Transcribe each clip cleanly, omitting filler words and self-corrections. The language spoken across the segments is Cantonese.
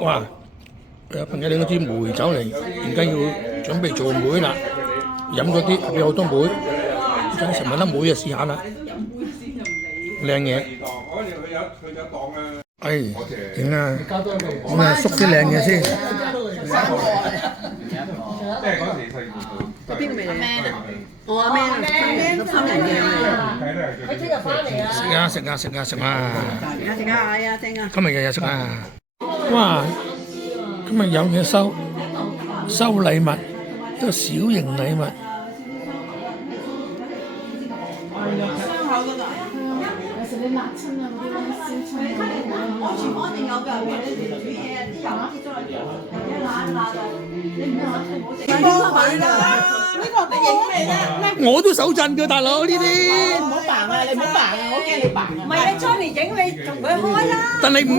哇！有朋友拎咗支梅酒嚟，而家要準備做梅啦。飲咗啲入邊好多梅，真係食埋粒梅就試下啦。靚嘢。哎，影啊！咁啊，縮啲靚嘢先。邊個未嚟？我阿咩啊？三人嘅。佢聽日翻嚟啊！食啊食啊食啊食啊！食啊！哎呀，正啊！今日日日食啊！哇！今日有嘢收禮物，一個小型禮物。有時你辣親啊嗰啲咧，燒親我廚房一定有㗎，譬如你煮嘢啊，啲油跌咗落嚟，一辣一辣啊！你唔好食。幫佢啦！呢個你影咩咧？我都手震㗎，大佬呢啲。唔好扮啊！你唔好扮啊！我驚你扮啊！唔係你將嚟影你同佢開啦。但你唔。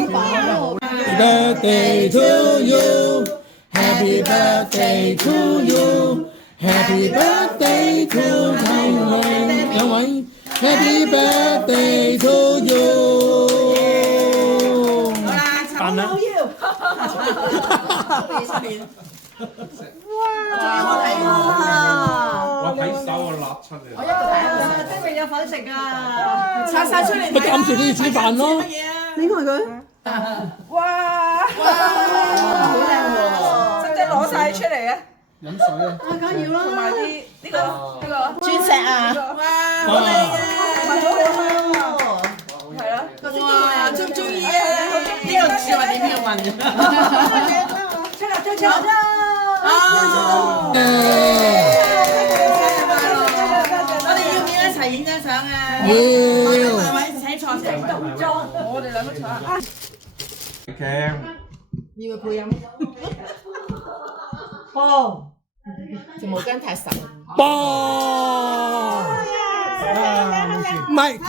Happy birthday to you, Happy birthday to you, Happy birthday to you， 兩位 Happy birthday to you。好啦，我睇手啊，辣親你。真係有份食啊！拆晒出嚟。咪啱住都要煮飯咯。你開佢。哇！好靚喎！使唔使攞晒出嚟啊？啊，梗要啦。同埋啲呢個鑽石啊！哇，好靚嘅，好香喎！係咯。哇，中唔中意啊？呢個說話點要問？出啦！啊！我哋要唔要一齊影張相啊？要。兩位睇錯成動作，我哋兩個坐啊！鏡。要配音。條毛巾太實。幫。唔係。